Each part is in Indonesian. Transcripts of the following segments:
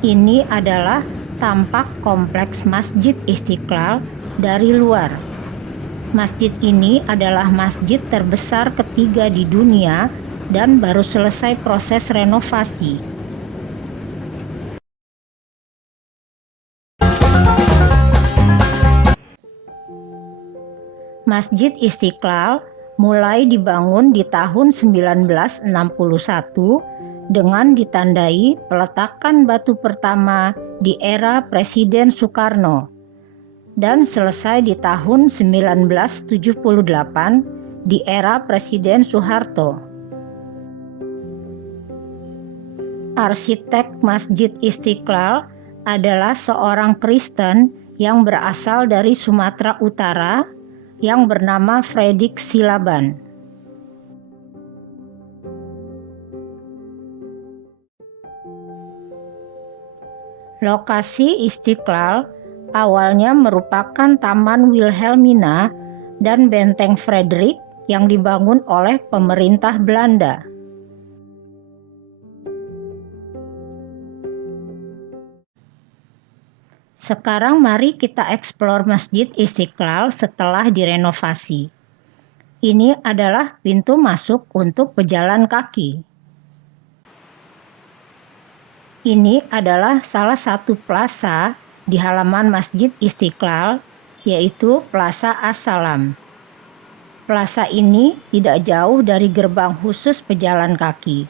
Ini adalah tampak kompleks Masjid Istiqlal dari luar. Masjid ini adalah masjid terbesar ketiga di dunia dan baru selesai proses renovasi. Masjid Istiqlal mulai dibangun di tahun 1961 dengan ditandai peletakan batu pertama di era Presiden Soekarno dan selesai di tahun 1978 di era Presiden Soeharto. Arsitek Masjid Istiqlal adalah seorang Kristen yang berasal dari Sumatera Utara yang bernama Fredrik Silaban. Lokasi Istiqlal awalnya merupakan Taman Wilhelmina dan Benteng Frederick yang dibangun oleh pemerintah Belanda. Sekarang mari kita eksplor Masjid Istiqlal setelah direnovasi. Ini adalah pintu masuk untuk pejalan kaki. Ini adalah salah satu plaza di halaman Masjid Istiqlal, yaitu Plaza As-Salam. Plaza ini tidak jauh dari gerbang khusus pejalan kaki.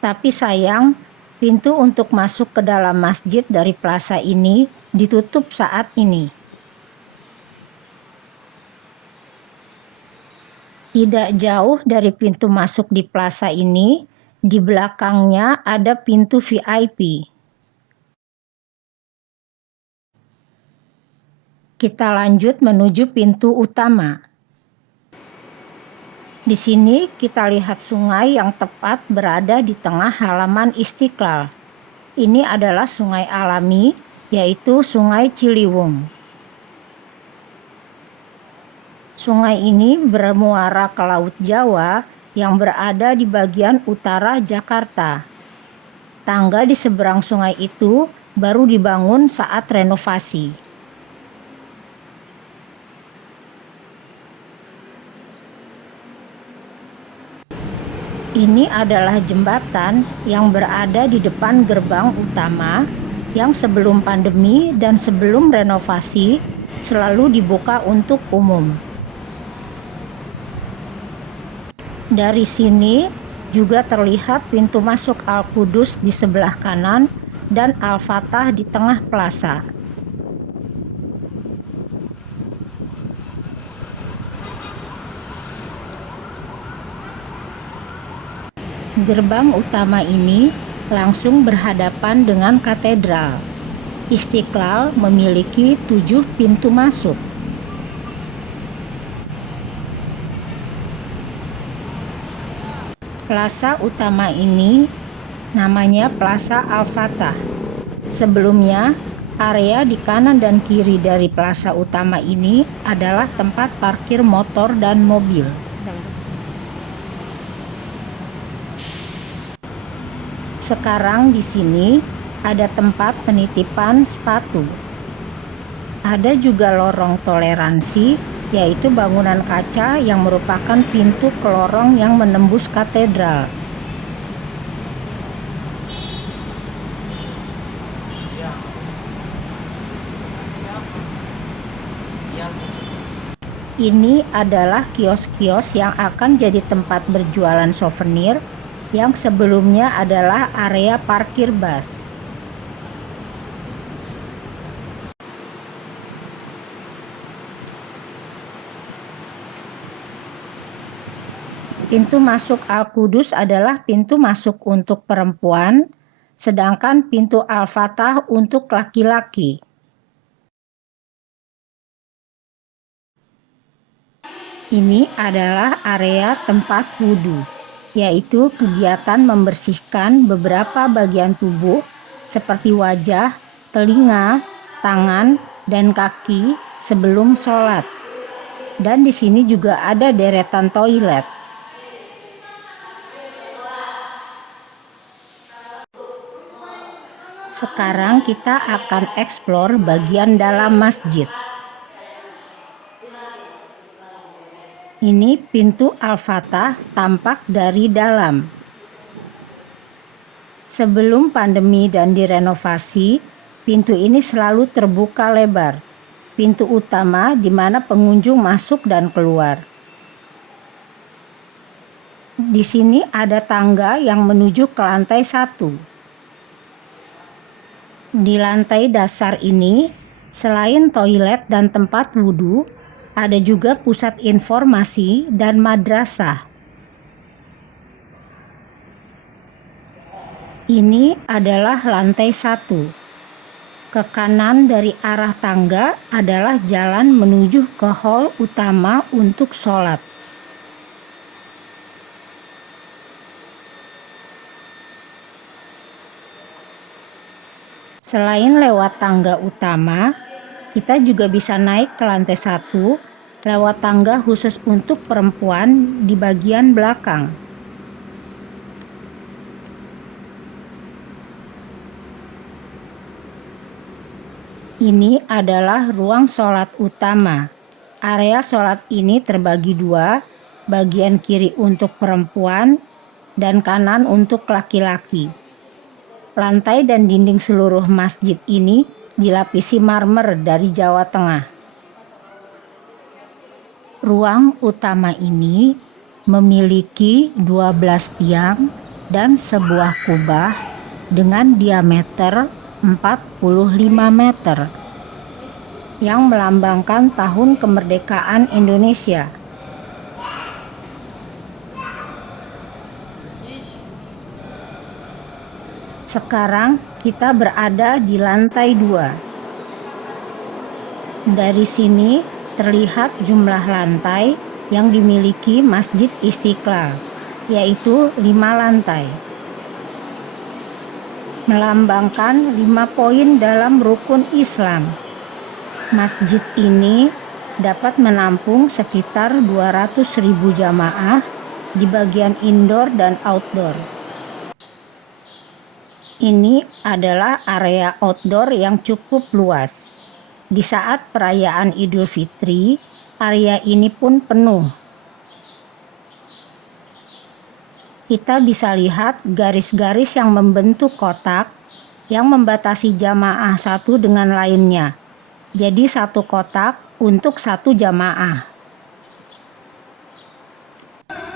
Tapi sayang, pintu untuk masuk ke dalam masjid dari plaza ini ditutup saat ini. Tidak jauh dari pintu masuk di plaza ini, di belakangnya ada pintu VIP. Kita lanjut menuju pintu utama. Di sini kita lihat sungai yang tepat berada di tengah halaman Istiqlal. Ini adalah sungai alami, yaitu Sungai Ciliwung. Sungai ini bermuara ke Laut Jawa yang berada di bagian utara Jakarta. Tangga di seberang sungai itu baru dibangun saat renovasi. Ini adalah jembatan yang berada di depan gerbang utama yang sebelum pandemi dan sebelum renovasi selalu dibuka untuk umum. Dari sini juga terlihat pintu masuk Al-Qudus di sebelah kanan dan Al-Fatah di tengah plaza. Gerbang utama ini langsung berhadapan dengan katedral. Istiqlal memiliki 7 pintu masuk. Plaza utama ini namanya Plaza Al-Fatah. Sebelumnya, area di kanan dan kiri dari plaza utama ini adalah tempat parkir motor dan mobil. Sekarang di sini ada tempat penitipan sepatu. Ada juga lorong toleransi, yaitu bangunan kaca yang merupakan pintu ke lorong yang menembus katedral. Ini adalah kios-kios yang akan jadi tempat berjualan souvenir yang sebelumnya adalah area parkir bus. Pintu masuk Al-Qudus adalah pintu masuk untuk perempuan, sedangkan pintu Al-Fatah untuk laki-laki. Ini adalah area tempat wudhu, yaitu kegiatan membersihkan beberapa bagian tubuh seperti wajah, telinga, tangan, dan kaki sebelum sholat. Dan di sini juga ada deretan toilet. Sekarang kita akan eksplor bagian dalam masjid. Ini pintu Al-Fatah tampak dari dalam. Sebelum pandemi dan direnovasi, pintu ini selalu terbuka lebar. Pintu utama di mana pengunjung masuk dan keluar. Di sini ada tangga yang menuju ke lantai 1. Di lantai dasar ini, selain toilet dan tempat wudhu, ada juga pusat informasi dan madrasah. Ini adalah lantai 1. Ke kanan dari arah tangga adalah jalan menuju ke hall utama untuk sholat. Selain lewat tangga utama, kita juga bisa naik ke lantai 1 lewat tangga khusus untuk perempuan di bagian belakang. Ini adalah ruang sholat utama. Area sholat ini terbagi 2, bagian kiri untuk perempuan dan kanan untuk laki-laki. Lantai dan dinding seluruh masjid ini dilapisi marmer dari Jawa Tengah. Ruang utama ini memiliki 12 tiang dan sebuah kubah dengan diameter 45 meter yang melambangkan tahun kemerdekaan Indonesia. Sekarang kita berada di lantai 2. Dari sini terlihat jumlah lantai yang dimiliki Masjid Istiqlal, yaitu 5 lantai. Melambangkan 5 poin dalam rukun Islam. Masjid ini dapat menampung sekitar 200.000 jamaah di bagian indoor dan outdoor. Ini adalah area outdoor yang cukup luas. Di saat perayaan Idul Fitri, area ini pun penuh. Kita bisa lihat garis-garis yang membentuk kotak yang membatasi jamaah satu dengan lainnya. Jadi satu kotak untuk satu jamaah.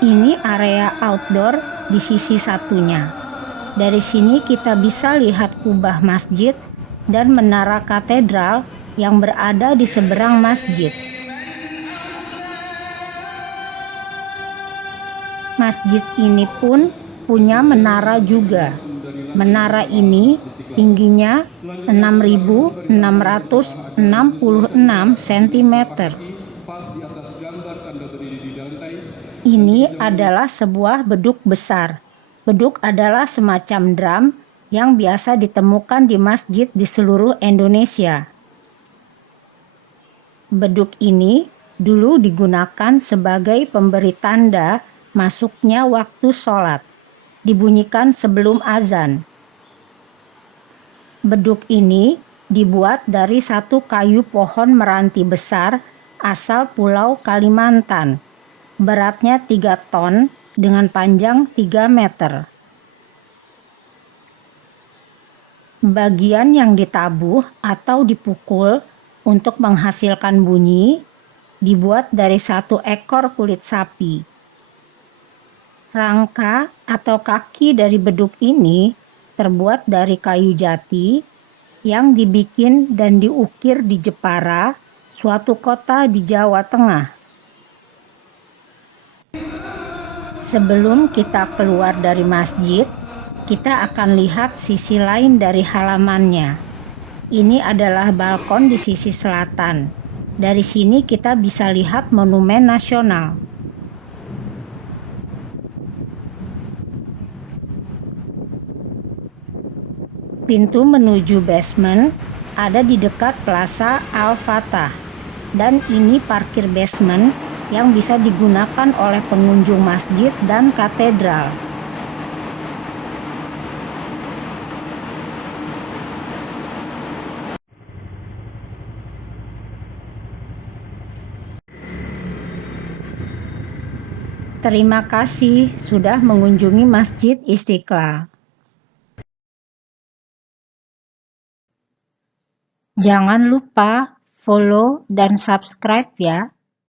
Ini area outdoor di sisi satunya. Dari sini kita bisa lihat kubah masjid dan menara katedral yang berada di seberang masjid. Masjid ini pun punya menara juga. Menara ini tingginya 6.666 cm. Ini adalah sebuah beduk besar. Beduk adalah semacam drum yang biasa ditemukan di masjid di seluruh Indonesia. Beduk ini dulu digunakan sebagai pemberi tanda masuknya waktu sholat, dibunyikan sebelum azan. Beduk ini dibuat dari satu kayu pohon meranti besar asal Pulau Kalimantan. Beratnya 3 ton dengan panjang 3 meter. Bagian yang ditabuh atau dipukul untuk menghasilkan bunyi dibuat dari 1 ekor kulit sapi. Rangka atau kaki dari beduk ini terbuat dari kayu jati yang dibikin dan diukir di Jepara, suatu kota di Jawa Tengah. Sebelum kita keluar dari masjid, kita akan lihat sisi lain dari halamannya. Ini adalah balkon di sisi selatan. Dari sini kita bisa lihat Monumen Nasional. Pintu menuju basement ada di dekat Plaza Al-Fatah, dan ini parkir basement yang bisa digunakan oleh pengunjung masjid dan katedral. Terima kasih sudah mengunjungi Masjid Istiqlal. Jangan lupa follow dan subscribe ya.